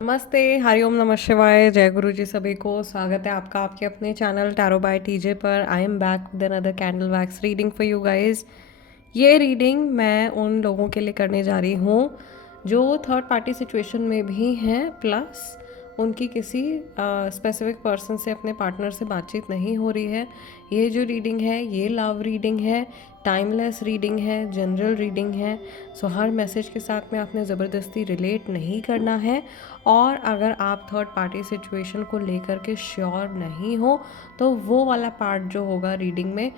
नमस्ते, हरिओम नमः शिवाय, जय गुरु जी सभी को। स्वागत है आपका आपके अपने चैनल टैरो बाय टीजे पर। I am back with another candle wax reading for you guys. ये रीडिंग मैं उन लोगों के लिए करने जा रही हूँ जो थर्ड पार्टी सिचुएशन में भी हैं, प्लस उनकी किसी स्पेसिफिक पर्सन से, अपने पार्टनर से बातचीत नहीं हो रही है। ये जो रीडिंग है ये लव रीडिंग है, टाइमलेस रीडिंग है, जनरल रीडिंग है। सो हर मैसेज के साथ में आपने ज़बरदस्ती रिलेट नहीं करना है। और अगर आप थर्ड पार्टी सिचुएशन को लेकर के श्योर नहीं हो तो वो वाला पार्ट जो होगा रीडिंग में,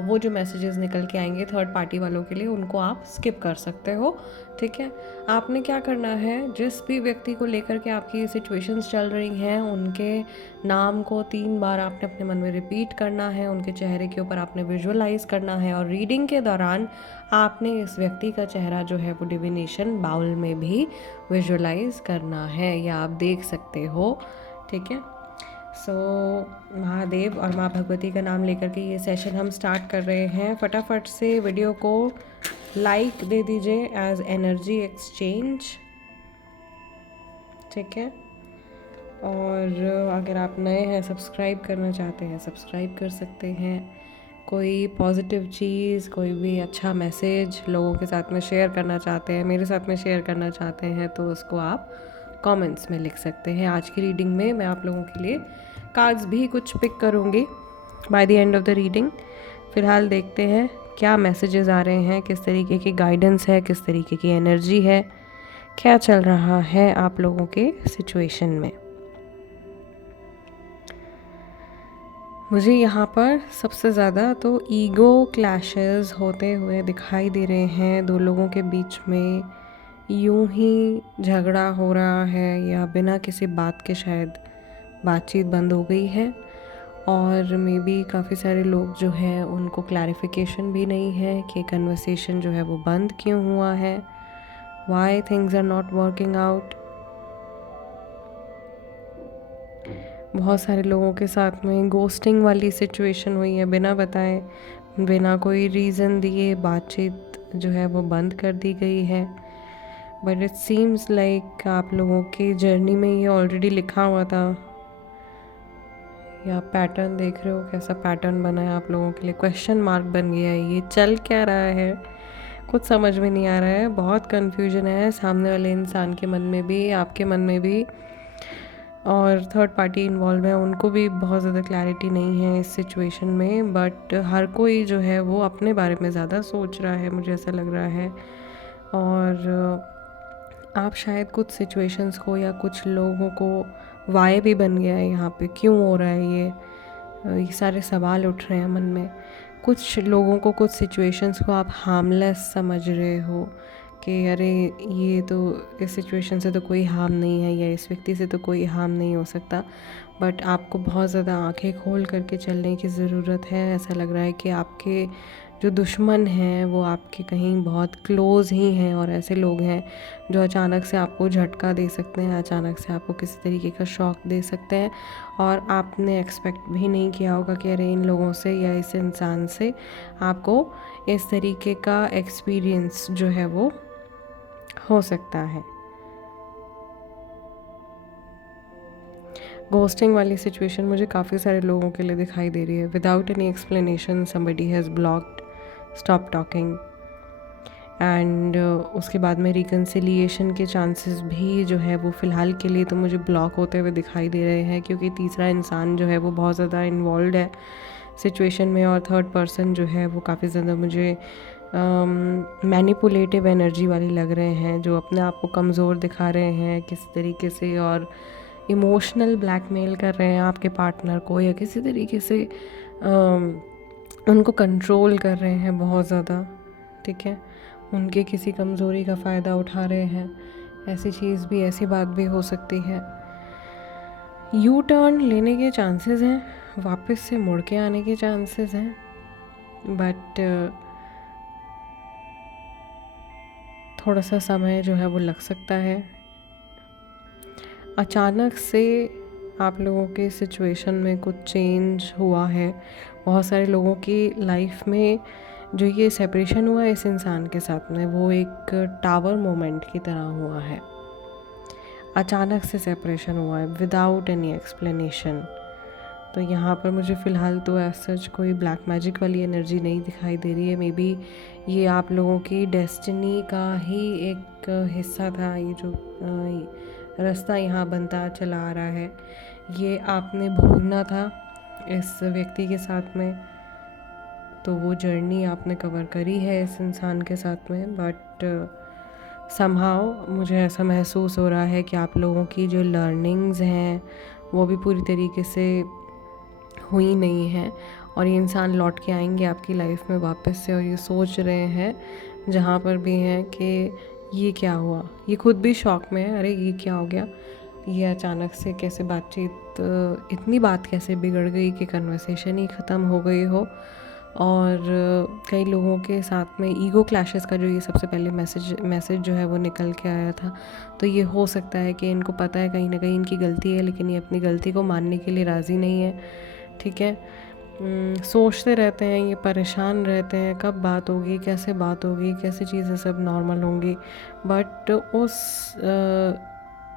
वो जो मैसेजेस निकल के आएंगे थर्ड पार्टी वालों के लिए, उनको आप स्किप कर सकते हो। ठीक है, आपने क्या करना है, जिस भी व्यक्ति को लेकर के आपकी सिचुएशंस चल रही हैं उनके नाम को 3 बार आपने अपने मन में रिपीट करना है, उनके चेहरे के ऊपर आपने विजुअलाइज करना है। और रीडिंग के दौरान आपने इस व्यक्ति का चेहरा जो है वो डिविनेशन बाउल में भी विजुअलाइज करना है, या आप देख सकते हो। ठीक है, सो महादेव और माँ भगवती का नाम लेकर के ये सेशन हम स्टार्ट कर रहे हैं। फटाफट से वीडियो को लाइक दे दीजिए एज एनर्जी एक्सचेंज। ठीक है, और अगर आप नए हैं, सब्सक्राइब करना चाहते हैं, सब्सक्राइब कर सकते हैं। कोई पॉजिटिव चीज़, कोई भी अच्छा मैसेज लोगों के साथ में शेयर करना चाहते हैं, मेरे साथ में शेयर करना चाहते हैं, तो उसको आप कमेंट्स में लिख सकते हैं। आज की रीडिंग में मैं आप लोगों के लिए कार्ड्स भी कुछ पिक करूँगी by the end of the reading. फ़िलहाल देखते हैं क्या मैसेजेस आ रहे हैं, किस तरीके की गाइडेंस है, किस तरीके की एनर्जी है, क्या चल रहा है आप लोगों के सिचुएशन में। मुझे यहाँ पर सबसे ज़्यादा तो ईगो क्लैशेस होते हुए दिखाई दे रहे हैं। दो लोगों के बीच में यूं ही झगड़ा हो रहा है, या बिना किसी बात के शायद बातचीत बंद हो गई है। और मे बी काफ़ी सारे लोग जो हैं उनको क्लैरिफिकेशन भी नहीं है कि कन्वर्सेशन जो है वो बंद क्यों हुआ है, why things are not working out. बहुत सारे लोगों के साथ में गोस्टिंग वाली सिचुएशन हुई है, बिना बताए, बिना कोई रीज़न दिए बातचीत जो है वो बंद कर दी गई है। बट इट सीम्स लाइक आप लोगों की जर्नी में ये ऑलरेडी लिखा हुआ था, या पैटर्न देख रहे हो कैसा पैटर्न बना है आप लोगों के लिए। क्वेश्चन मार्क बन गया है, ये चल क्या रहा है कुछ समझ में नहीं आ रहा है, बहुत कन्फ्यूजन है सामने वाले इंसान के मन में भी, आपके मन में भी। और थर्ड पार्टी इन्वॉल्व है, उनको भी बहुत ज़्यादा क्लैरिटी नहीं है इस सिचुएशन में। बट हर कोई जो है वो अपने बारे में ज़्यादा सोच रहा है, मुझे ऐसा लग रहा है। और आप शायद कुछ सिचुएशंस को या कुछ लोगों को वाई भी बन गया है यहाँ पे, क्यों हो रहा है ये सारे सवाल उठ रहे हैं मन में। कुछ लोगों को, कुछ सिचुएशंस को आप हार्मलेस समझ रहे हो कि अरे ये तो, इस सिचुएशन से तो कोई हार्म नहीं है, या इस व्यक्ति से तो कोई हार्म नहीं हो सकता। बट आपको बहुत ज़्यादा आंखें खोल करके चलने की ज़रूरत है। ऐसा लग रहा है कि आपके जो दुश्मन हैं वो आपके कहीं बहुत क्लोज़ ही हैं, और ऐसे लोग हैं जो अचानक से आपको झटका दे सकते हैं, अचानक से आपको किसी तरीके का शॉक दे सकते हैं। और आपने एक्सपेक्ट भी नहीं किया होगा कि अरे इन लोगों से या इस इंसान से आपको इस तरीके का एक्सपीरियंस जो है वो हो सकता है। घोस्टिंग वाली सिचुएशन मुझे काफ़ी सारे लोगों के लिए दिखाई दे रही है। Without any explanation somebody has blocked, stop talking, and उसके बाद में रिकन्सिलिएशन के चांसेस भी जो है वो फ़िलहाल के लिए तो मुझे ब्लॉक होते हुए दिखाई दे रहे हैं, क्योंकि तीसरा इंसान जो है वो बहुत ज़्यादा इन्वॉल्व है सिचुएशन में। और थर्ड पर्सन जो है वो काफ़ी ज़्यादा मुझे मैनिपुलेटिव एनर्जी वाली लग रहे हैं, जो अपने आप को कमज़ोर दिखा रहे हैं किसी तरीके से, और इमोशनल ब्लैकमेल कर रहे हैं आपके पार्टनर को, या किसी तरीके से उनको कंट्रोल कर रहे हैं बहुत ज़्यादा। ठीक है, उनके किसी कमज़ोरी का फ़ायदा उठा रहे हैं, ऐसी चीज़ भी, ऐसी बात भी हो सकती है। यू टर्न लेने के चांसेस हैं, वापस से मुड़ के आने के चांसेस हैं, बट थोड़ा सा समय जो है वो लग सकता है। अचानक से आप लोगों के सिचुएशन में कुछ चेंज हुआ है। बहुत सारे लोगों की लाइफ में जो ये सेपरेशन हुआ है इस इंसान के साथ में, वो एक टावर मोमेंट की तरह हुआ है। अचानक से सेपरेशन हुआ है विदाउट एनी एक्सप्लेनेशन। तो यहाँ पर मुझे फ़िलहाल तो एज सच कोई ब्लैक मैजिक वाली एनर्जी नहीं दिखाई दे रही है। मे बी ये आप लोगों की डेस्टिनी का ही एक हिस्सा था। ये जो रास्ता यहाँ बनता चला आ रहा है, ये आपने भोगना था इस व्यक्ति के साथ में। तो वो जर्नी आपने कवर करी है इस इंसान के साथ में, बट समहाउ मुझे ऐसा महसूस हो रहा है कि आप लोगों की जो लर्निंग्स हैं वो भी पूरी तरीके से हुई नहीं है, और ये इंसान लौट के आएंगे आपकी लाइफ में वापस से, और ये सोच रहे हैं जहाँ पर भी हैं कि ये क्या हुआ। ये खुद भी शॉक में है, अरे ये क्या हो गया, ये अचानक से कैसे बातचीत, इतनी बात कैसे बिगड़ गई कि कन्वर्सेशन ही ख़त्म हो गई हो। और कई लोगों के साथ में ईगो क्लैशेस का जो ये सबसे पहले मैसेज जो है वो निकल के आया था। तो ये हो सकता है कि इनको पता है कहीं ना कहीं इनकी गलती है, लेकिन ये अपनी गलती को मानने के लिए राज़ी नहीं है। ठीक है, सोचते रहते हैं, ये परेशान रहते हैं कब बात होगी, कैसे बात होगी, कैसे चीज़ें सब नॉर्मल होंगी, बट उस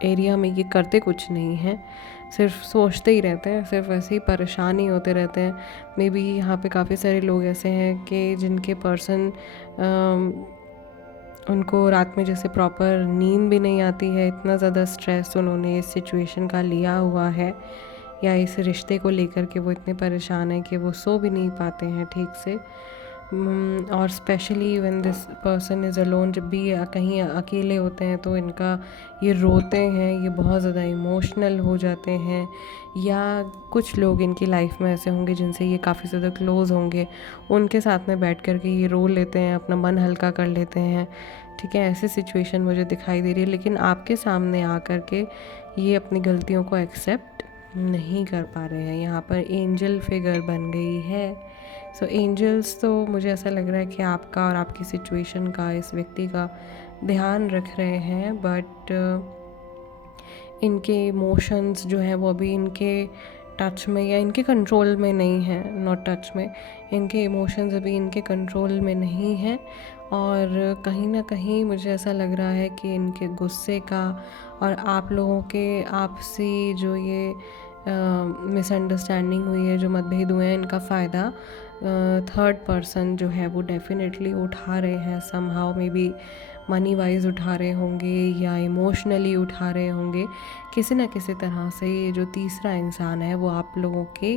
एरिया में ये करते कुछ नहीं हैं, सिर्फ सोचते ही रहते हैं, सिर्फ ऐसे ही परेशान ही होते रहते हैं। मे बी यहाँ पे काफ़ी सारे लोग ऐसे हैं कि जिनके पर्सन उनको रात में जैसे प्रॉपर नींद भी नहीं आती है, इतना ज़्यादा स्ट्रेस उन्होंने इस सिचुएशन का लिया हुआ है, या इस रिश्ते को लेकर के वो इतने परेशान हैं कि वो सो भी नहीं पाते हैं ठीक से। और specially when this person is alone, जब भी कहीं अकेले होते हैं तो इनका ये रोते हैं, ये बहुत ज़्यादा इमोशनल हो जाते हैं। या कुछ लोग इनकी लाइफ में ऐसे होंगे जिनसे ये काफ़ी ज़्यादा क्लोज़ होंगे, उनके साथ में बैठ कर के ये रो लेते हैं, अपना मन हल्का कर लेते हैं। ठीक है, ऐसी सिचुएशन मुझे दिखाई दे रही है, लेकिन आपके सामने आकर के ये अपनी गलतियों को एक्सेप्ट नहीं कर पा रहे हैं। यहाँ पर एंजल फिगर बन गई है। सो एंजल्स तो मुझे ऐसा लग रहा है कि आपका और आपकी सिचुएशन का, इस व्यक्ति का ध्यान रख रहे हैं, बट इनके इमोशंस जो हैं वो अभी इनके टच में या इनके कंट्रोल में नहीं है। नॉट टच में, इनके इमोशंस अभी इनके कंट्रोल में नहीं है। और कहीं ना कहीं मुझे ऐसा लग रहा है कि इनके गुस्से का और आप लोगों के आपसी जो ये मिसअंडरस्टैंडिंग हुई है, जो मतभेद हुए हैं, इनका फ़ायदा थर्ड पर्सन जो है वो डेफिनेटली उठा रहे हैं। Somehow may be money wise उठा रहे होंगे या इमोशनली उठा रहे होंगे। किसी न किसी तरह से ये जो तीसरा इंसान है वो आप लोगों के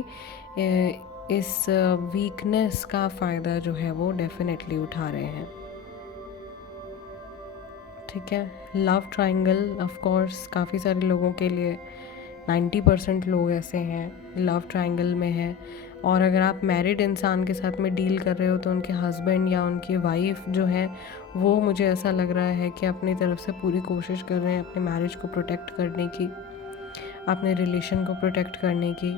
इस वीकनेस का फ़ायदा जो है वो डेफिनेटली उठा रहे हैं। ठीक है, लव ट्रायंगल ऑफ कोर्स काफ़ी सारे लोगों के लिए 90% लोग ऐसे हैं लव ट्रायंगल में हैं। और अगर आप मैरिड इंसान के साथ में डील कर रहे हो तो उनके हस्बैंड या उनकी वाइफ जो है वो, मुझे ऐसा लग रहा है कि अपनी तरफ से पूरी कोशिश कर रहे हैं अपने मैरिज को प्रोटेक्ट करने की, अपने रिलेशन को प्रोटेक्ट करने की।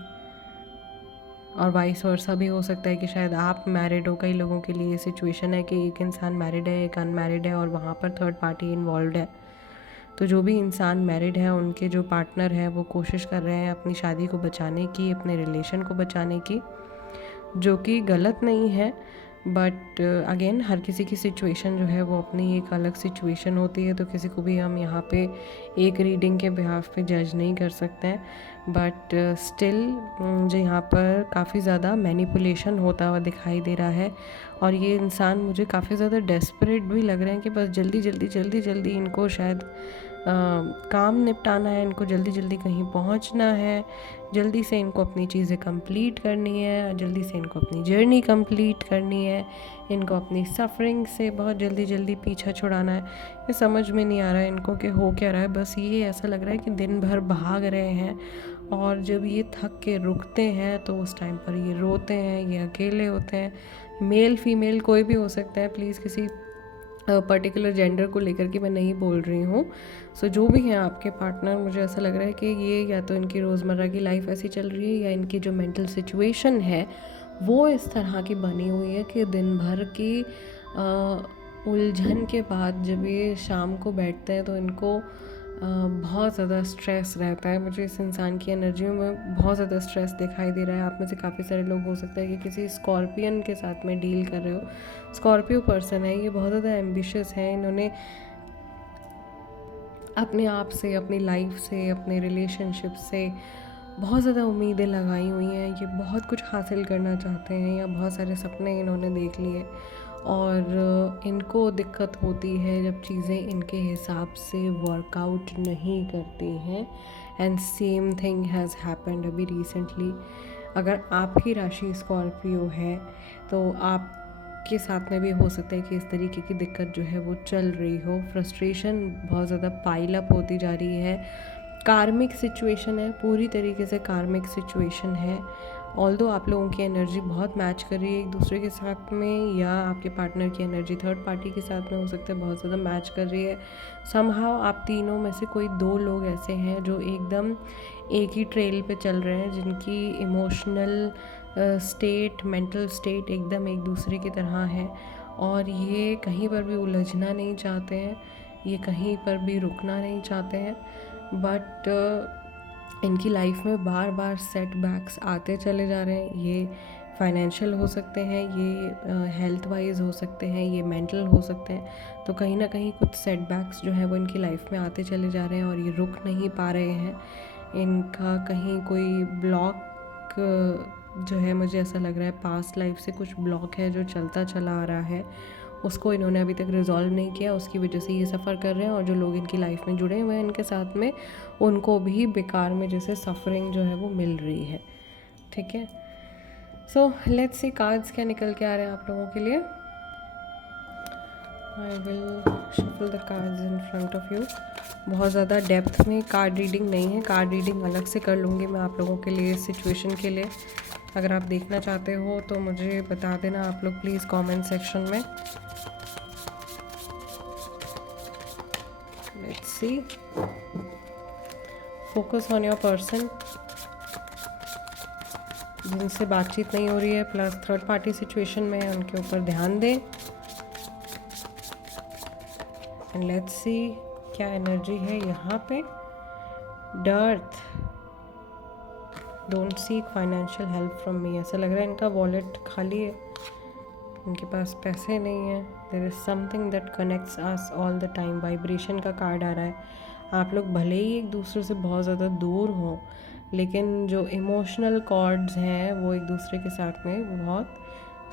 और वाइस वर्सा भी हो सकता है कि शायद आप मैरिड हो। कई लोगों के लिए ये सिचुएशन है कि एक इंसान मैरिड है, एक अनमैरिड है, और वहाँ पर थर्ड पार्टी इन्वॉल्व है। तो जो भी इंसान मैरिड है, उनके जो पार्टनर है वो कोशिश कर रहे हैं अपनी शादी को बचाने की, अपने रिलेशन को बचाने की, जो कि गलत नहीं है। बट अगेन हर किसी की सिचुएशन जो है वो अपनी एक अलग सिचुएशन होती है, तो किसी को भी हम यहाँ पे एक रीडिंग के बिहाफ पे जज नहीं कर सकते हैं। बट स्टिल मुझे यहाँ पर काफ़ी ज़्यादा मैनिपुलेशन होता हुआ दिखाई दे रहा है, और ये इंसान मुझे काफ़ी ज़्यादा डेस्परेट भी लग रहे हैं कि बस जल्दी जल्दी जल्दी जल्दी इनको शायद काम निपटाना है, इनको जल्दी जल्दी कहीं पहुंचना है, जल्दी से इनको अपनी चीज़ें कंप्लीट करनी है, जल्दी से इनको अपनी जर्नी कंप्लीट करनी है, इनको अपनी सफरिंग से बहुत जल्दी जल्दी पीछा छुड़ाना है। ये समझ में नहीं आ रहा है इनको कि हो क्या रहा है। बस ये ऐसा लग रहा है कि दिन भर भाग रहे हैं, और जब ये थक के रुकते हैं तो उस टाइम पर ये रोते हैं, ये अकेले होते हैं। मेल फीमेल कोई भी हो सकता है, प्लीज़ किसी पर्टिकुलर जेंडर को लेकर के मैं नहीं बोल रही हूँ। सो जो भी हैं आपके पार्टनर, मुझे ऐसा लग रहा है कि ये या तो इनकी रोज़मर्रा की लाइफ ऐसी चल रही है, या इनकी जो मेंटल सिचुएशन है वो इस तरह की बनी हुई है कि दिन भर की उलझन के बाद जब ये शाम को बैठते हैं तो इनको बहुत ज़्यादा स्ट्रेस रहता है। मुझे इस इंसान की एनर्जियों में बहुत ज़्यादा स्ट्रेस दिखाई दे रहा है। आप में से काफ़ी सारे लोग हो सकता है कि किसी स्कॉर्पियन के साथ में डील कर रहे हो। स्कॉर्पियो पर्सन है, ये बहुत ज़्यादा एम्बिशियस है। इन्होंने अपने आप से, अपनी लाइफ से, अपने रिलेशनशिप से बहुत ज़्यादा उम्मीदें लगाई हुई हैं। ये बहुत कुछ हासिल करना चाहते हैं या बहुत सारे सपने इन्होंने देख लिए और इनको दिक्कत होती है जब चीज़ें इनके हिसाब से वर्कआउट नहीं करती हैं। And same thing has happened अभी रिसेंटली। अगर आपकी राशि स्कॉर्पियो है तो आपके साथ में भी हो सकता है कि इस तरीके की दिक्कत जो है वो चल रही हो। फ्रस्ट्रेशन बहुत ज़्यादा पाइल अप होती जा रही है। कार्मिक सिचुएशन है, पूरी तरीके से कार्मिक सिचुएशन है। ऑल्दो आप लोगों की एनर्जी बहुत मैच कर रही है एक दूसरे के साथ में, या आपके पार्टनर की एनर्जी थर्ड पार्टी के साथ में हो सकता है बहुत ज़्यादा मैच कर रही है। समहाउ आप तीनों में से कोई दो लोग ऐसे हैं जो एकदम एक ही ट्रेल पे चल रहे हैं, जिनकी इमोशनल स्टेट, मेंटल स्टेट एकदम एक दूसरे की तरह है और ये कहीं पर भी उलझना नहीं चाहते हैं, ये कहीं पर भी रुकना नहीं चाहते हैं। बट इनकी लाइफ में बार बार सेटबैक्स आते चले जा रहे हैं। ये फाइनेंशियल हो सकते हैं, ये हेल्थ वाइज हो सकते हैं, ये मेंटल हो सकते हैं। तो कहीं ना कहीं कुछ सेटबैक्स जो है वो इनकी लाइफ में आते चले जा रहे हैं और ये रुक नहीं पा रहे हैं। इनका कहीं कोई ब्लॉक जो है, मुझे ऐसा लग रहा है पास्ट लाइफ से कुछ ब्लॉक है जो चलता चला आ रहा है, उसको इन्होंने अभी तक रिजॉल्व नहीं किया, उसकी वजह से ये सफ़र कर रहे हैं। और जो लोग इनकी लाइफ में जुड़े हुए हैं इनके साथ में, उनको भी बेकार में जैसे सफरिंग जो है वो मिल रही है। ठीक है, सो लेट्स सी कार्ड्स क्या निकल के आ रहे हैं आप लोगों के लिए। I will shuffle the cards in front of you. बहुत ज़्यादा डेप्थ में कार्ड रीडिंग नहीं है, कार्ड रीडिंग अलग से कर लूँगी मैं आप लोगों के लिए इस सिचुएशन के लिए। अगर आप देखना चाहते हो तो मुझे बता देना आप लोग प्लीज़ कमेंट सेक्शन में। Let's see, focus on your person जिनसे बातचीत नहीं हो रही है, प्लस थर्ड पार्टी सिचुएशन में है, उनके ऊपर ध्यान दें। एंड लेट्स सी क्या एनर्जी है यहाँ पे। Dearth, don't seek financial help from me. ऐसा लग रहा है इनका वॉलेट खाली है, इनके पास पैसे नहीं है। There is something that connects us all the time. Vibration का कार्ड आ रहा है। आप लोग भले ही एक दूसरे से बहुत ज़्यादा दूर हों, लेकिन जो इमोशनल कॉर्ड्स हैं वो एक दूसरे के साथ में बहुत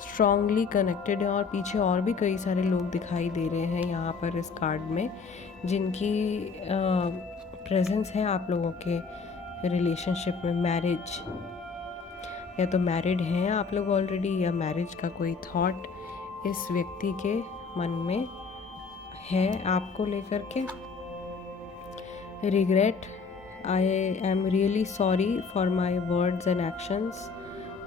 स्ट्रांगली कनेक्टेड है। और पीछे और भी कई सारे लोग दिखाई दे रहे हैं यहाँ पर इस कार्ड में, जिनकी प्रेजेंस है आप लोगों के रिलेशनशिप में। मैरिज, या तो मैरिड हैं आप लोग ऑलरेडी, या मैरिज का कोई थॉट इस व्यक्ति के मन में है आपको लेकर के। Regret, I am really sorry for my words and actions.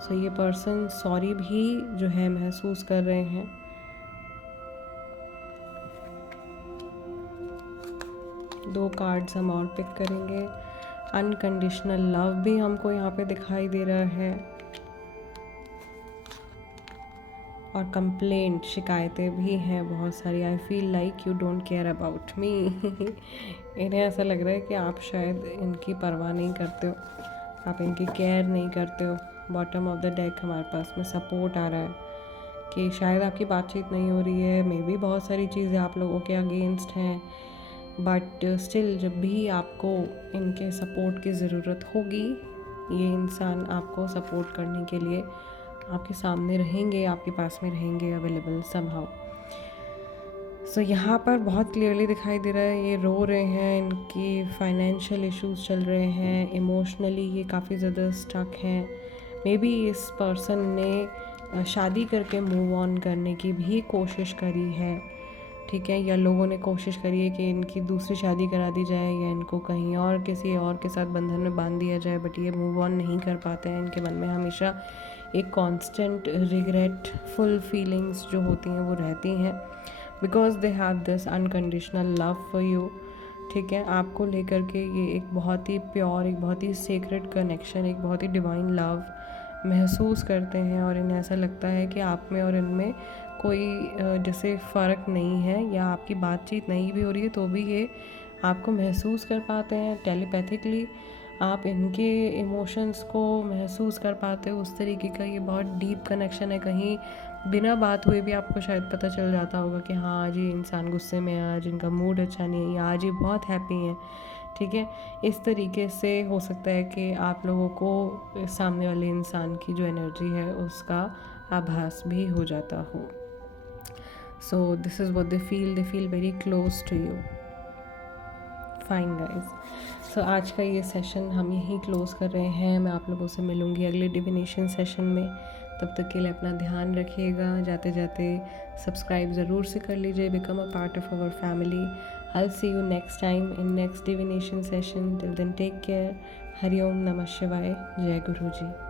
So ये पर्सन सॉरी भी जो है महसूस कर रहे हैं। दो कार्ड्स हम और पिक करेंगे। अनकंडीशनल लव भी हमको यहाँ पे दिखाई दे रहा है, और कंप्लेंट, शिकायतें भी हैं बहुत सारी। I feel like you don't care about me. इन्हें ऐसा लग रहा है कि आप शायद इनकी परवाह नहीं करते हो, आप इनकी केयर नहीं करते हो। बॉटम ऑफ द डेक हमारे पास में सपोर्ट आ रहा है कि शायद आपकी बातचीत नहीं हो रही है, मे बी बहुत सारी चीज़ें आप लोगों के अगेंस्ट हैं, बट स्टिल जब भी आपको इनके सपोर्ट की ज़रूरत होगी, ये इंसान आपको सपोर्ट करने के लिए आपके सामने रहेंगे, आपके पास में रहेंगे, अवेलेबल समहाउ। सो यहाँ पर बहुत क्लियरली दिखाई दे रहा है ये रो रहे हैं, इनकी फाइनेंशियल इश्यूज चल रहे हैं, इमोशनली ये काफ़ी ज़्यादा स्टक हैं। मे बी इस पर्सन ने शादी करके मूव ऑन करने की भी कोशिश करी है, ठीक है, या लोगों ने कोशिश करी है कि इनकी दूसरी शादी करा दी जाए या इनको कहीं और किसी और के साथ बंधन में बांध दिया जाए, बट ये मूव ऑन नहीं कर पाते हैं। इनके मन में हमेशा एक कांस्टेंट रिग्रेटफुल फीलिंग्स जो होती हैं वो रहती हैं, because they have this unconditional love for you. ठीक है, आपको लेकर के ये एक बहुत ही प्योर, एक बहुत ही सीक्रेट कनेक्शन, एक बहुत ही डिवाइन लव महसूस करते हैं, और इन्हें ऐसा लगता है कि आप में और इनमें कोई जैसे फ़र्क नहीं है, या आपकी बातचीत नहीं भी हो रही है तो भी ये आपको महसूस कर पाते हैं टेलीपैथिकली। आप इनके इमोशंस को महसूस कर पाते हो, उस तरीके का ये बहुत डीप कनेक्शन है। कहीं बिना बात हुए भी आपको शायद पता चल जाता होगा कि हाँ आज ये इंसान गुस्से में है, आज इनका मूड अच्छा नहीं है, या आज ये बहुत हैप्पी हैं, ठीक है। इस तरीके से हो सकता है कि आप लोगों को सामने वाले इंसान की जो एनर्जी है उसका आभास भी हो जाता हो। So this is what they feel very close to you. Fine guys, so आज का ये सेशन हम यहीं क्लोज़ कर रहे हैं। मैं आप लोगों से मिलूँगी अगले डिविनेशन सेशन में। तब तक के लिए अपना ध्यान रखिएगा। जाते जाते सब्सक्राइब ज़रूर से कर लीजिए, become a part of our family. I will see you next time in next divination session. Till then take care. हरिओम नमः शिवाय। जय गुरु जी।